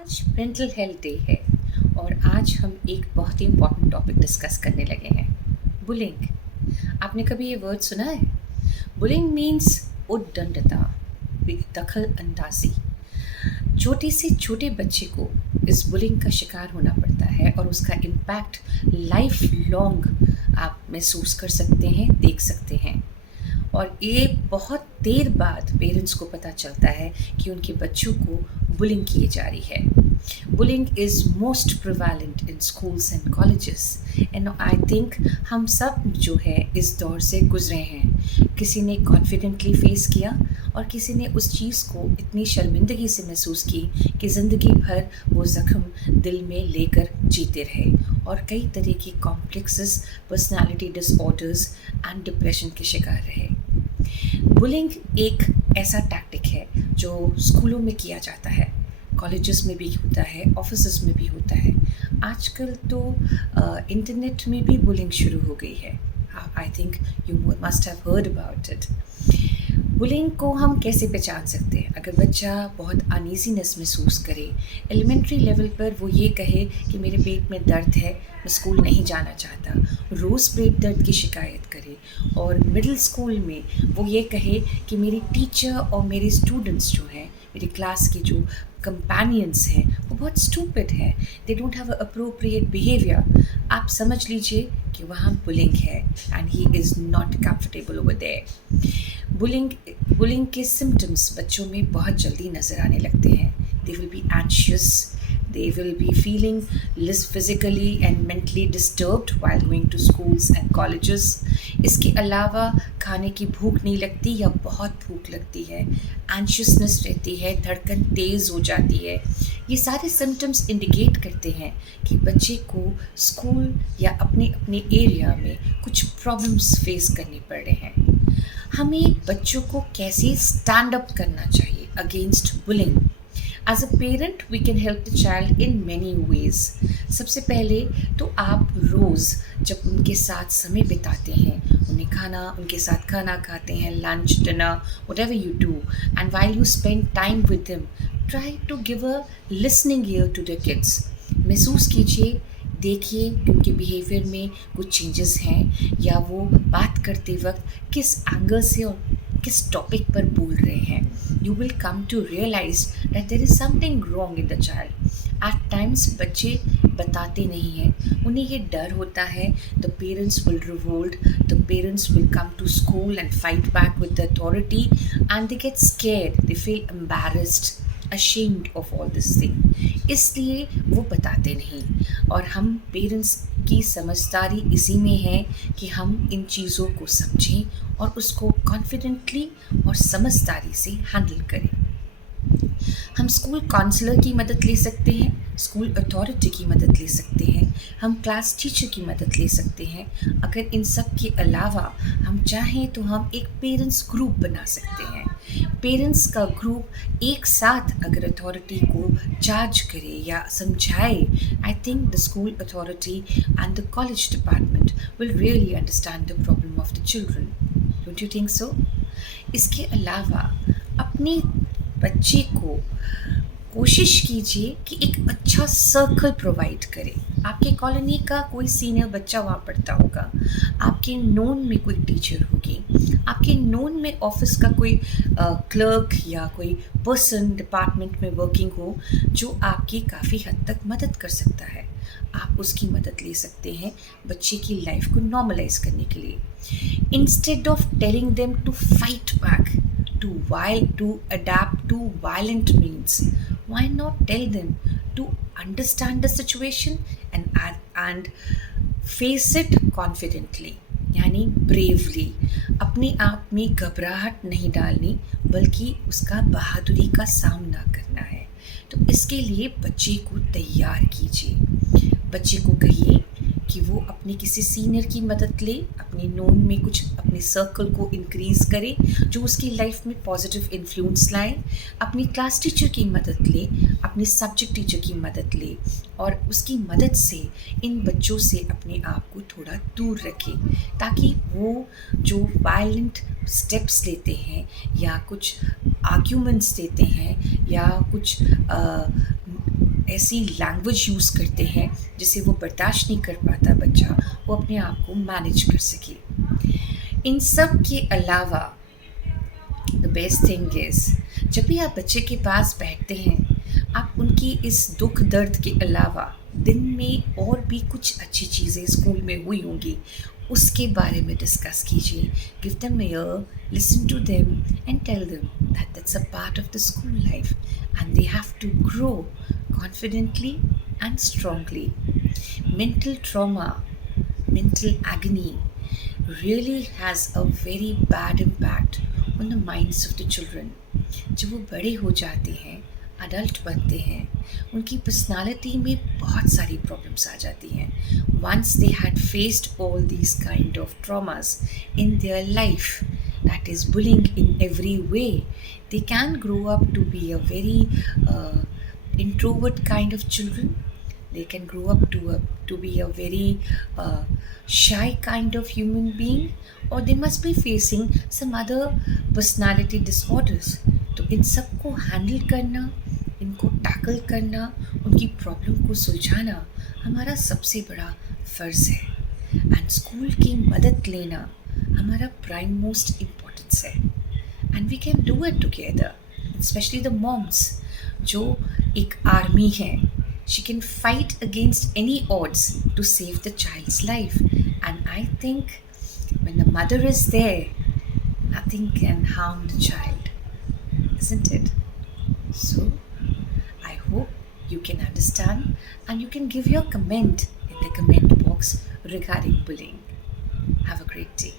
आज mental health day है और आज हम एक बहुत ही इम्पोर्टेंट टॉपिक डिस्कस करने लगे हैं। बुलिंग। आपने कभी ये वर्ड सुना है? बुलिंग मीन्स उद्दंडता, दखल अंदाजी। छोटे से छोटे बच्चे को इस बुलिंग का शिकार होना पड़ता है और उसका इम्पैक्ट लाइफ लॉन्ग आप महसूस कर सकते हैं, देख सकते हैं। और ये बहुत देर बाद पेरेंट्स को पता चलता है कि उनके बच्चों को बुलिंग की जा रही है। Bullying is most prevalent in schools and colleges and I think हम सब जो है इस दौर से गुजरे हैं। किसी ने कॉन्फिडेंटली फेस किया और किसी ने उस चीज़ को इतनी शर्मिंदगी से महसूस की कि ज़िंदगी भर वो ज़ख्म दिल में लेकर जीते रहे और कई तरह की complexes, personality disorders and depression के शिकार रहे। बुलिंग एक ऐसा टैक्टिक है जो स्कूलों में किया जाता है, कॉलेजेस में भी होता है, ऑफिसेस में भी होता है। आजकल तो इंटरनेट में भी बुलिंग शुरू हो गई है। I think you must have heard about it. Bullying को हम कैसे पहचान सकते हैं? अगर बच्चा बहुत अनईजीनेस महसूस करे, एलिमेंट्री लेवल पर वो ये कहे कि मेरे पेट में दर्द है, मैं स्कूल नहीं जाना चाहता, रोज़ पेट दर्द की शिकायत करे, और मिडिल स्कूल में वो ये कहे कि मेरी टीचर और मेरे स्टूडेंट्स जो हैं, मेरी क्लास के जो कंपेनियंस हैं, वो बहुत स्टूपिड हैं, they don't have appropriate behaviour, आप समझ लीजिए कि वहाँ बुलिंग है and he is not comfortable over there. Bullying के सिम्टम्स बच्चों में बहुत जल्दी नज़र आने लगते हैं। They will be anxious, they will be feeling less physically and mentally disturbed while going to schools and colleges. इसके अलावा खाने की भूख नहीं लगती या बहुत भूख लगती है, एंशियसनेस रहती है, धड़कन तेज़ हो जाती है। ये सारे सिम्टम्स इंडिकेट करते हैं कि बच्चे को स्कूल या अपने अपने एरिया में कुछ प्रॉब्लम्स फेस करने पड़ रहे हैं। हमें बच्चों को कैसे स्टैंड अप करना चाहिए against bullying? As a parent we can help the child in many ways. सबसे पहले तो आप रोज़ जब उनके साथ समय बिताते हैं, उनके साथ खाना खाते हैं, lunch, dinner, whatever you do, and while you spend time with them, try to give a listening ear to the kids. महसूस कीजिए, देखिए कि उनके बिहेवियर में कुछ चेंजेस हैं या वो बात करते वक्त किस एंगल से और किस टॉपिक पर बोल रहे हैं। You will come to realise that there is something wrong in the child. At times बच्चे बताते नहीं हैं, उन्हें ये डर होता है, the parents will revolt, the parents will come to school and fight back with the authority and they get scared, they feel embarrassed, ashamed of all this thing, इसलिए वो बताते नहीं। और हम पेरेंट्स की समझदारी इसी में है कि हम इन चीज़ों को समझें और उसको कॉन्फिडेंटली और समझदारी से हैंडल करें। हम स्कूल काउंसलर की मदद ले सकते हैं, स्कूल अथॉरिटी की मदद ले सकते हैं, हम क्लास टीचर की मदद ले सकते हैं। अगर इन सब के अलावा हम चाहें तो हम एक पेरेंट्स ग्रुप बना सकते हैं। पेरेंट्स का ग्रुप एक साथ अगर अथॉरिटी को चार्ज करे या समझाए, I think the school authority and the college department will really understand the problem of the children. Don't you think so? इसके अलावा अपने बच्चे को कोशिश कीजिए कि एक अच्छा सर्कल प्रोवाइड करें। आपके कॉलोनी का कोई सीनियर बच्चा वहाँ पढ़ता होगा, आपके नोन में कोई टीचर होगी, आपके नोन में ऑफिस का कोई क्लर्क या कोई पर्सन डिपार्टमेंट में वर्किंग हो जो आपकी काफ़ी हद तक मदद कर सकता है। आप उसकी मदद ले सकते हैं बच्चे की लाइफ को नॉर्मलाइज करने के लिए। Instead of telling them to fight back, to adapt to violent means, why not tell them to understand the situation and face it confidently, यानी ब्रेवली। अपने आप में घबराहट नहीं डालनी बल्कि उसका बहादुरी का सामना करना है। तो इसके लिए बच्चे को तैयार कीजिए, बच्चे को कहिए कि वो अपने किसी सीनियर की मदद ले, अपने नोन में कुछ अपने सर्कल को इंक्रीज़ करे जो उसकी लाइफ में पॉजिटिव इन्फ्लुएंस लाए, अपनी क्लास टीचर की मदद ले, अपने सब्जेक्ट टीचर की मदद ले और उसकी मदद से इन बच्चों से अपने आप को थोड़ा दूर रखें ताकि वो जो वायलेंट स्टेप्स लेते हैं या कुछ आर्ग्यूमेंट्स देते हैं या कुछ ऐसी लैंग्वेज यूज़ करते हैं जिसे वो बर्दाश्त नहीं कर पाता बच्चा, वो अपने आप को मैनेज कर सके। इन सब के अलावा द बेस्ट थिंग इज़, जब भी आप बच्चे के पास बैठते हैं, आप उनकी इस दुख दर्द के अलावा दिन में और भी कुछ अच्छी चीज़ें स्कूल में हुई होंगी, उसके बारे में डिस्कस कीजिए। Give them ear, listen to them and tell them that that's a part of the school life and they have to grow confidently and strongly. Mental trauma, mental agony really has a very bad impact on the minds of the children. जब वो बड़े हो जाते हैं, adult बनते हैं, उनकी personality में बहुत सारी प्रॉब्लम्स आ जाती हैं। Once they had faced all these kind of traumas in their life, that is bullying in every way, they can grow up to be a very introvert kind of children. They can grow up to be a very shy kind of human being, or they must be facing some other personality disorders. तो इन सब को handle करना, इनको tackle करना, उनकी problem को सुलझाना हमारा सबसे बड़ा फ़र्ज़ है। एंड स्कूल की मदद लेना हमारा प्राइम मोस्ट इम्पोर्टेंस है। And we can do it together, specially the moms जो एक आर्मी है। She can fight against any odds to save the child's life. And I think when the mother is there, nothing can harm the child, isn't it? So I hope you can understand and you can give your comment in the comment box regarding bullying. Have a great day.